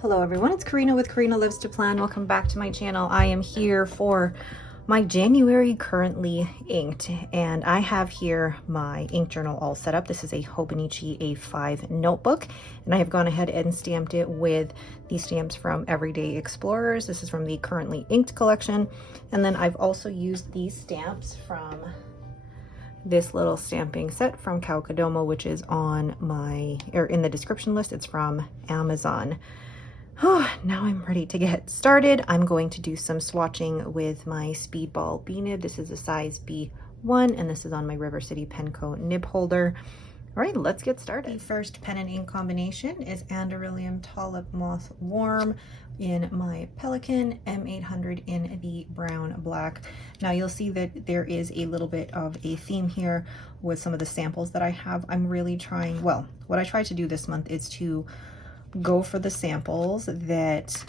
Hello everyone, it's Karina with Karina Lives to Plan. Welcome back to my channel. I am here for my January currently inked, and I have here my ink journal all set up. This is a Hobonichi A5 notebook, and I have gone ahead and stamped it with these stamps from Everyday Explorers. This is from the currently inked collection, and then I've also used these stamps from this little stamping set from Kaukodomo, which is on my, or in the description list. It's from Amazon. Oh, now I'm ready to get started. I'm going to do some swatching with my Speedball B nib. This is a size B1, and this is on my River City Penco nib holder. All right, let's get started. The first pen and ink combination is Anderillium Tulip Moth Warm in my Pelikan M800 in the brown black. Now you'll see that there is a little bit of a theme here with some of the samples that I have. I'm really trying, well, what I tried to do this month is to go for the samples that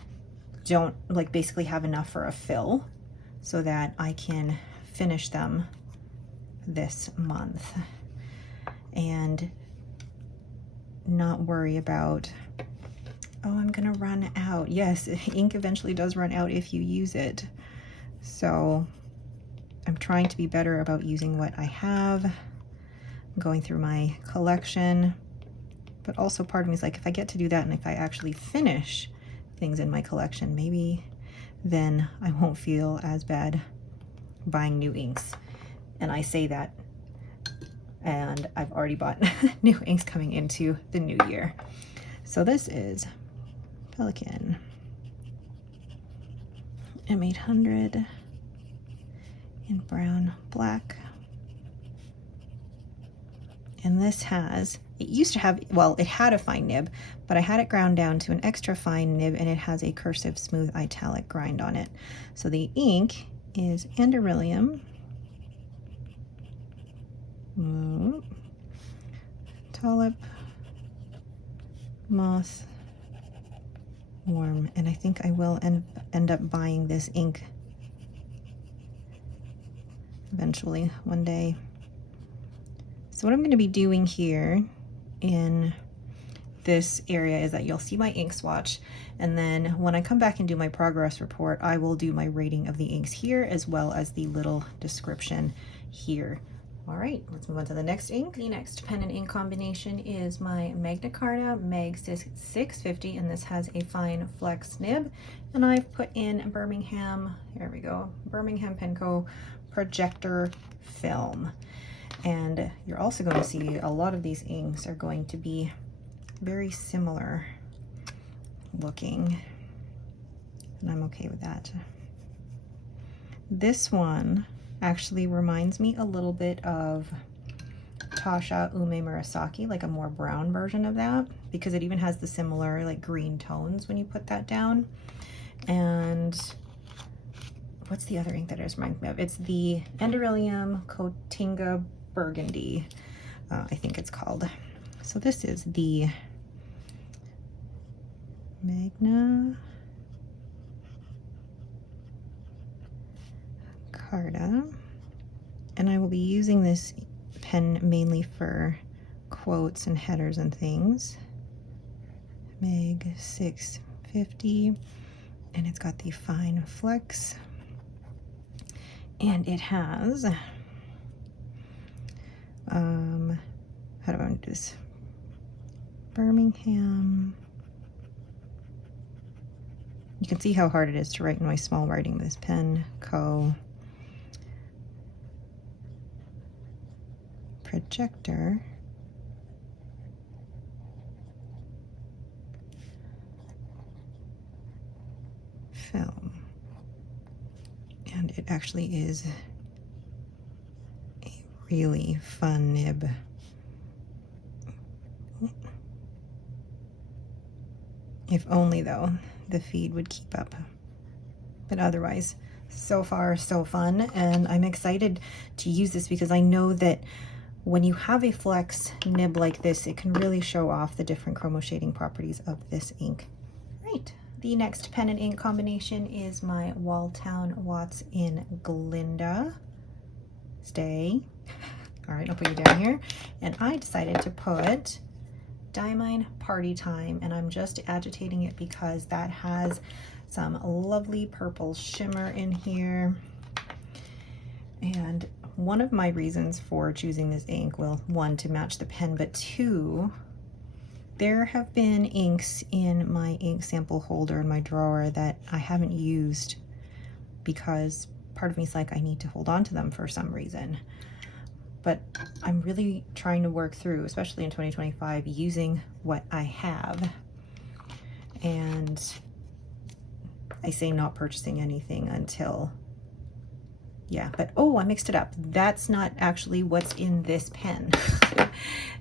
don't basically have enough for a fill so that I can finish them this month and not worry about, oh, I'm gonna run out. Yes, ink eventually does run out if you use it. So I'm trying to be better about using what I have. I'm going through my collection. But also part of me is like, if I get to do that and if I actually finish things in my collection, maybe then I won't feel as bad buying new inks. And I say that, and I've already bought new inks coming into the new year. So this is Pelikan M800 in brown black. And this has, it used to have, well, it had a fine nib, but I had it ground down to an extra fine nib, and it has a cursive smooth italic grind on it. So the ink is Anderillium Tulip Moth Warm, and I think I will end up buying this ink eventually one day. So what I'm going to be doing here in this area is that you'll see my ink swatch, and then when I come back and do my progress report, I will do my rating of the inks here as well as the little description here. All right, let's move on to the next ink. The next pen and ink combination is my Magna Carta Meg 650, and this has a fine flex nib, and I've put in Birmingham, here we go, Birmingham Penco projector film. And you're also going to see a lot of these inks are going to be very similar looking, and I'm okay with that. This one actually reminds me a little bit of Tasha Ume Murasaki, like a more brown version of that, because it even has the similar like green tones when you put that down. And what's the other ink that it reminds me of? It's the Anderillium Cotinga Burgundy, I think it's called. So this is the Magna Carta, and I will be using this pen mainly for quotes and headers and things. Meg 650, and it's got the fine flex, and it has how do I want to do this? Birmingham. You can see how hard it is to write in my small writing with this pen. Projector film. And it actually is a really fun nib. If only, though, the feed would keep up. But otherwise, so far, so fun. And I'm excited to use this because I know that when you have a flex nib like this, it can really show off the different chromo shading properties of this ink. Right. The next pen and ink combination is my Walltown Watts in Glinda. Stay. All right, I'll put you down here. And I decided to put Diamine Party Time, and I'm just agitating it because that has some lovely purple shimmer in here. And one of my reasons for choosing this ink, well, one, to match the pen, but two, there have been inks in my ink sample holder in my drawer that I haven't used because part of me is like, I need to hold on to them for some reason. But I'm really trying to work through, especially in 2025, using what I have. And I say not purchasing anything until, yeah, but oh, I mixed it up. That's not actually what's in this pen.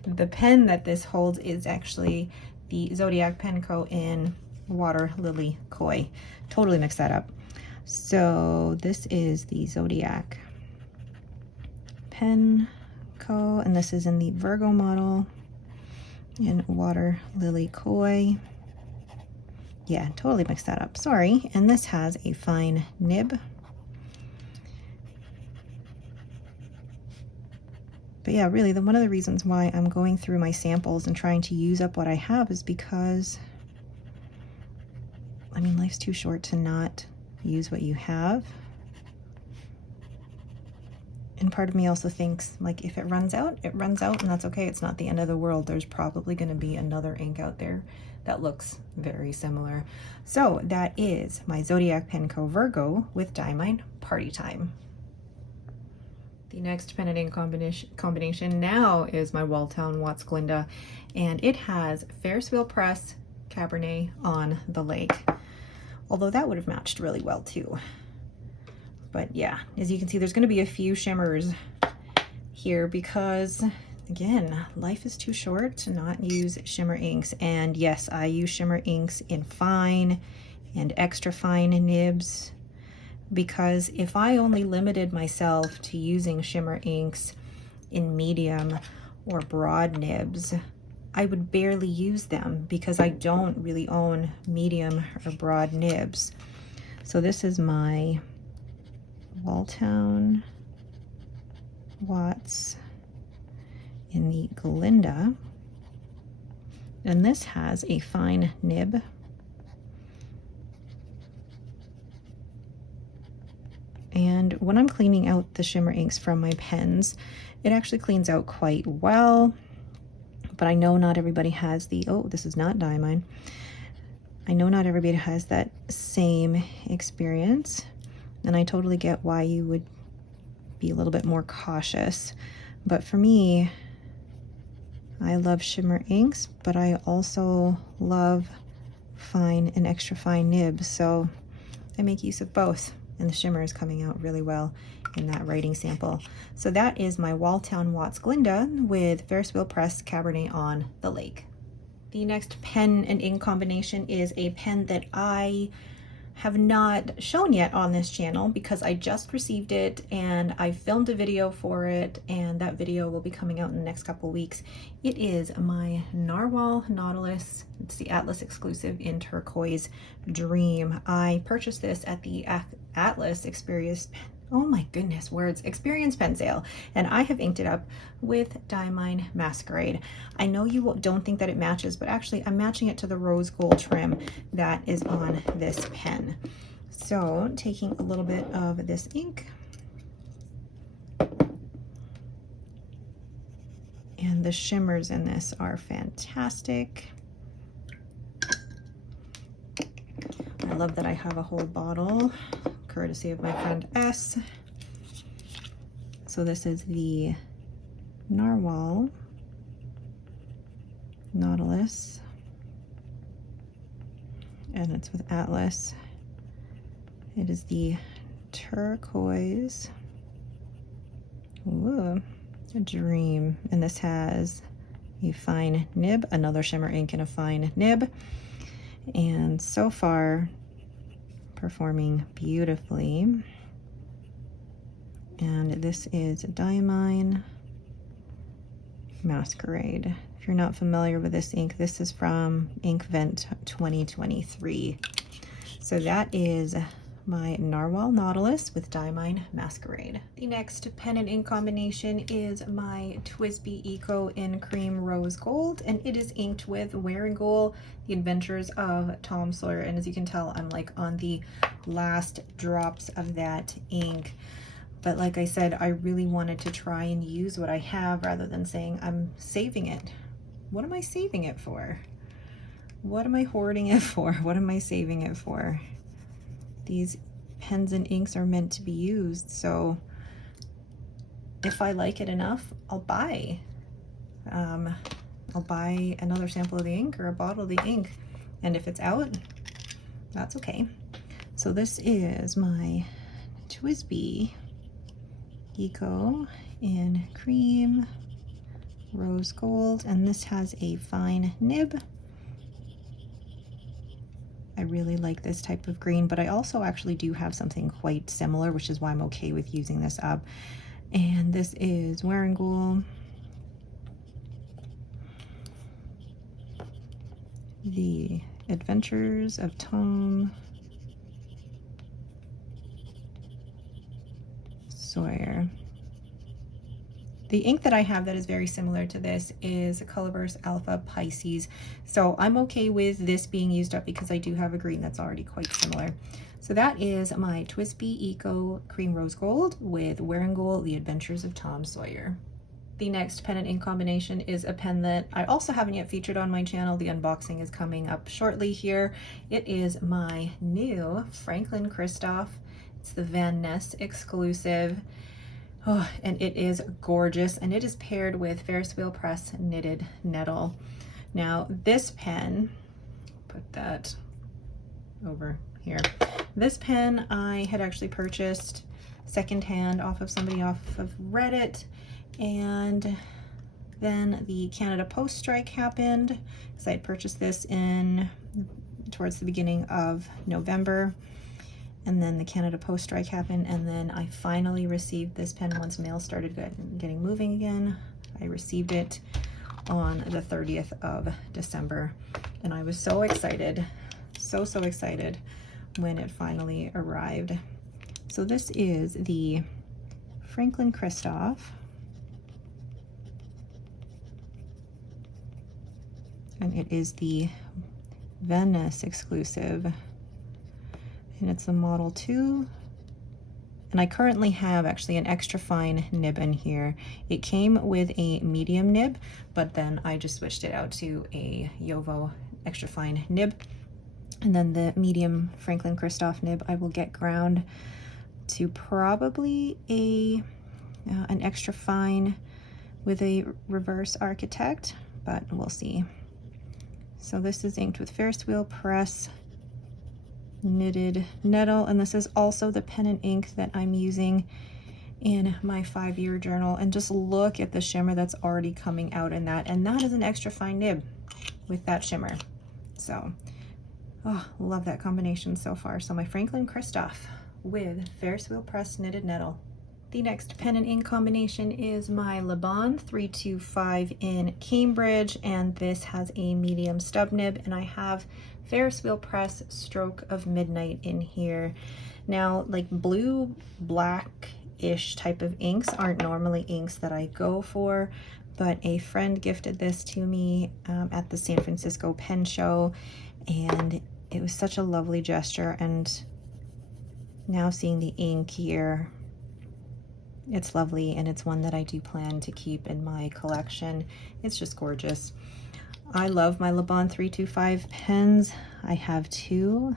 The pen that this holds is actually the Zodiac Penco in Water Lily Koi. Totally mixed that up. So this is the Zodiac Penco, and this is in the Virgo model in Water Lily Koi. Yeah, totally mixed that up. Sorry. And this has a fine nib. But yeah, really, one of the reasons why I'm going through my samples and trying to use up what I have is because, I mean, life's too short to not use what you have. And part of me also thinks, like, if it runs out, it runs out, and that's okay. It's not the end of the world. There's probably going to be another ink out there that looks very similar. So that is my Zodiac Penco Virgo with Diamine Party Time. The next pen and ink combination now is my Walltown Watts Glinda, and it has Ferris wheel press Cabernet on the lake. Although that would have matched really well too. But yeah, as you can see, there's going to be a few shimmers here because, again, life is too short to not use shimmer inks. And yes, I use shimmer inks in fine and extra fine nibs, because if I only limited myself to using shimmer inks in medium or broad nibs, I would barely use them because I don't really own medium or broad nibs. So this is my Walltown Watts in the Glinda, and this has a fine nib. And when I'm cleaning out the shimmer inks from my pens, it actually cleans out quite well. But I know not everybody has the, oh, this is not Diamine. I know not everybody has that same experience. And I totally get why you would be a little bit more cautious. But for me, I love shimmer inks, but I also love fine and extra fine nibs. So I make use of both. And the shimmer is coming out really well in that writing sample. So that is my Walltown Watts Glinda with Ferris wheel press Cabernet on the lake. The next pen and ink combination is a pen that I have not shown yet on this channel because I just received it and I filmed a video for it, and that video will be coming out in the next couple weeks. It is my Nahvalur Nautilus. It's the Atlas exclusive in turquoise Dream. I purchased this at the Atlas Experience, oh my goodness, words, Experience pen sale, and I have inked it up with Diamine Masquerade. I know you don't think that it matches, but actually I'm matching it to the rose gold trim that is on this pen. So taking a little bit of this ink, and the shimmers in this are fantastic. I love that I have a whole bottle, courtesy of my friend S. So this is the Nahvalur Nautilus, and it's with Atlas. It is the turquoise Dream, and this has a fine nib, another shimmer ink and a fine nib, and so far performing beautifully. And this is Diamine Masquerade. If you're not familiar with this ink, this is from Inkvent 2023. So that is my Nahvalur Nautilus with Diamine Masquerade. The next pen and ink combination is my TWSBI Eco in Cream Rose Gold, and it is inked with Wearingeul, The Adventures of Tom Sawyer. And as you can tell, I'm like on the last drops of that ink. But like I said, I really wanted to try and use what I have rather than saying I'm saving it. What am I saving it for? What am I hoarding it for? What am I saving it for? These pens and inks are meant to be used, so if I like it enough, I'll buy. I'll buy another sample of the ink or a bottle of the ink, and if it's out, that's okay. So this is my TWSBI Eco in Cream Rose Gold, and this has a fine nib. I really like this type of green, but I also actually do have something quite similar, which is why I'm okay with using this up. And this is Wearingeul, The Adventures of Tom Sawyer. The ink that I have that is very similar to this is Colorverse Alpha Pisces. So I'm okay with this being used up because I do have a green that's already quite similar. So that is my TWSBI Eco Cream Rose Gold with Wearingeul, The Adventures of Tom Sawyer. The next pen and ink combination is a pen that I also haven't yet featured on my channel. The unboxing is coming up shortly here. It is my new Franklin Kristoff. It's the Van Ness exclusive. Oh, and it is gorgeous, and it is paired with Ferris Wheel Press Knitted Nettle. Now this pen, put that over here. This pen I had actually purchased secondhand off of somebody off of Reddit, and then the Canada Post strike happened because I had purchased this towards the beginning of November. And then the Canada Post strike happened, and then I finally received this pen once mail started getting moving again. I received it on the 30th of December, and I was so excited, so excited when it finally arrived. So this is the Franklin Kristoff, and it is the Van Ness exclusive. And it's a model 2, and I currently have actually an extra fine nib in here. It came with a medium nib, but then I just switched it out to a Jowo extra fine nib, and then the medium Franklin Kristoff nib I will get ground to probably an extra fine with a reverse architect, but we'll see. So this is inked with Ferris Wheel Press Knitted Nettle, and this is also the pen and ink that I'm using in my 5-year journal. And just look at the shimmer that's already coming out in that, and that is an extra fine nib with that shimmer. So love that combination so far. So my Franklin Kristoff with Ferris Wheel Press Knitted Nettle. The next pen and ink combination is my Le Bon 325 in Cambridge, and this has a medium stub nib, and I have Ferris Wheel Press Stroke of Midnight in here. Now, like blue, black-ish type of inks aren't normally inks that I go for, but a friend gifted this to me at the San Francisco Pen Show, and it was such a lovely gesture. And now seeing the ink here, it's lovely, and it's one that I do plan to keep in my collection. It's just gorgeous. I love my Le Bon 325 pens. I have 2.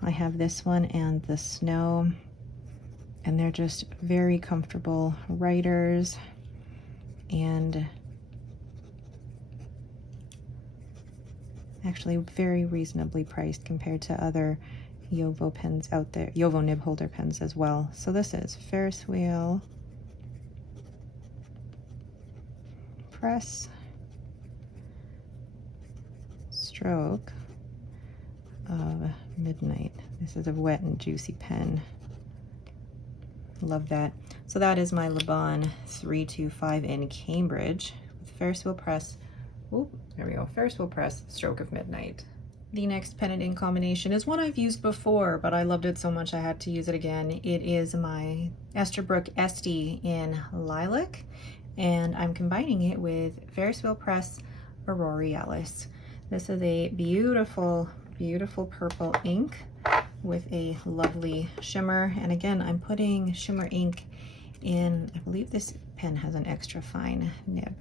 I have this one and the Snow, and they're just very comfortable writers, and actually very reasonably priced compared to other Jowo pens out there, Jowo nib holder pens as well. So this is Ferris Wheel Press Stroke of Midnight. This is a wet and juicy pen. Love that. So that is my Le Bon 325 in Cambridge with Ferris Wheel Press. Oop, there we go. Ferris Wheel Press Stroke of Midnight. The next pen and ink combination is one I've used before, but I loved it so much I had to use it again. It is my Estee in Lilac, and I'm combining it with Ferris Wheel Press Auroralis. This is a beautiful, beautiful purple ink with a lovely shimmer. And again, I'm putting shimmer ink in, I believe this pen has an extra fine nib.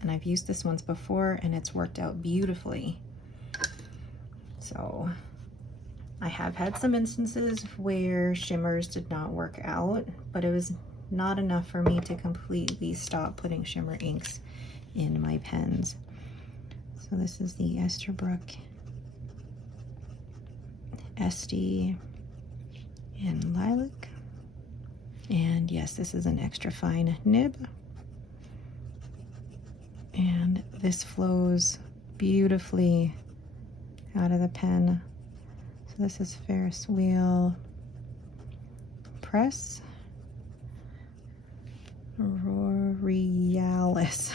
And I've used this once before and it's worked out beautifully. So I have had some instances where shimmers did not work out, but it was not enough for me to completely stop putting shimmer inks in my pens. So this is the Estee in Lilac. And yes, this is an extra fine nib. And this flows beautifully out of the pen. So this is Ferris Wheel Press Auroralis.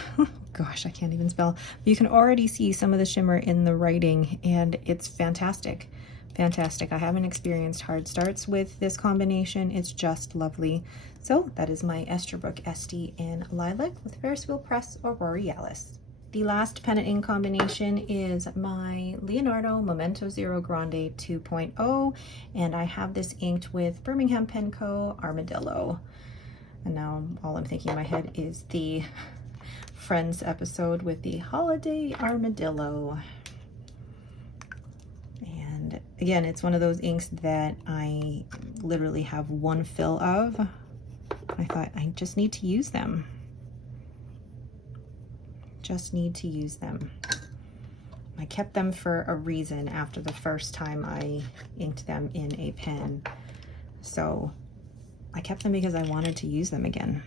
Gosh, I can't even spell. You can already see some of the shimmer in the writing, and it's fantastic. Fantastic. I haven't experienced hard starts with this combination. It's just lovely. So that is my Estee in Lilac with Ferris Wheel Press Auroralis. The last pen and ink combination is my Leonardo Momento Zero Grande 2.0, and I have this inked with Birmingham Pen Co. Armadillo. And now all I'm thinking in my head is the Friends episode with the holiday armadillo. And again, it's one of those inks that I literally have one fill of. I thought I just need to use them. Just need to use them. I kept them for a reason after the first time I inked them in a pen. So I kept them because I wanted to use them again.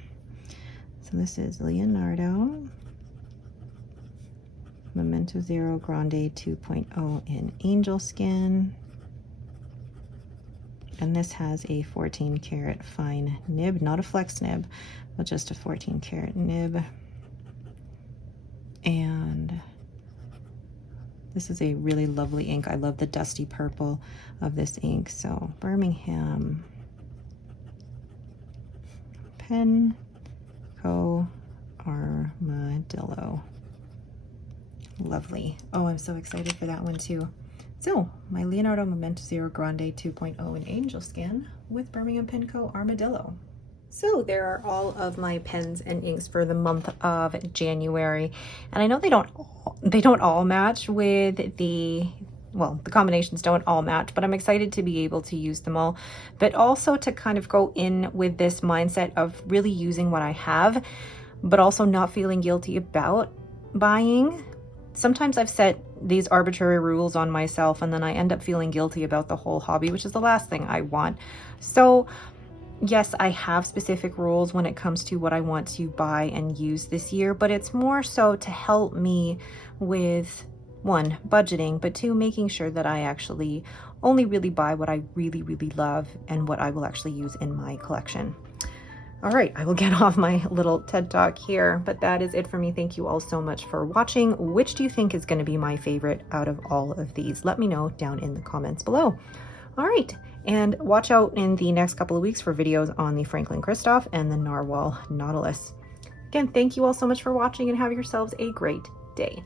So this is Leonardo Momento Zero Grande 2.0 in Angel Skin. And this has a 14 karat fine nib, not a flex nib, but just a 14 karat nib. And this is a really lovely ink. I love the dusty purple of this ink. So Birmingham Pen Co. Armadillo. Lovely. Oh, I'm so excited for that one too. So my Leonardo Momento Zero Grande 2.0 in Angel Skin with Birmingham Pen Co. Armadillo. So there are all of my pens and inks for the month of January, and I know they don't all match with the combinations don't all match, but I'm excited to be able to use them all, but also to kind of go in with this mindset of really using what I have, but also not feeling guilty about buying. Sometimes I've set these arbitrary rules on myself and then I end up feeling guilty about the whole hobby, which is the last thing I want. So yes, I have specific rules when it comes to what I want to buy and use this year, but it's more so to help me with, one, budgeting, but two, making sure that I actually only really buy what I really, really love and what I will actually use in my collection. All right, I will get off my little TED Talk here, but that is it for me. Thank you all so much for watching. Which do you think is going to be my favorite out of all of these? Let me know down in the comments below. All right, and watch out in the next couple of weeks for videos on the Franklin Kristoff and the Nahvalur Nautilus. Again, thank you all so much for watching and have yourselves a great day.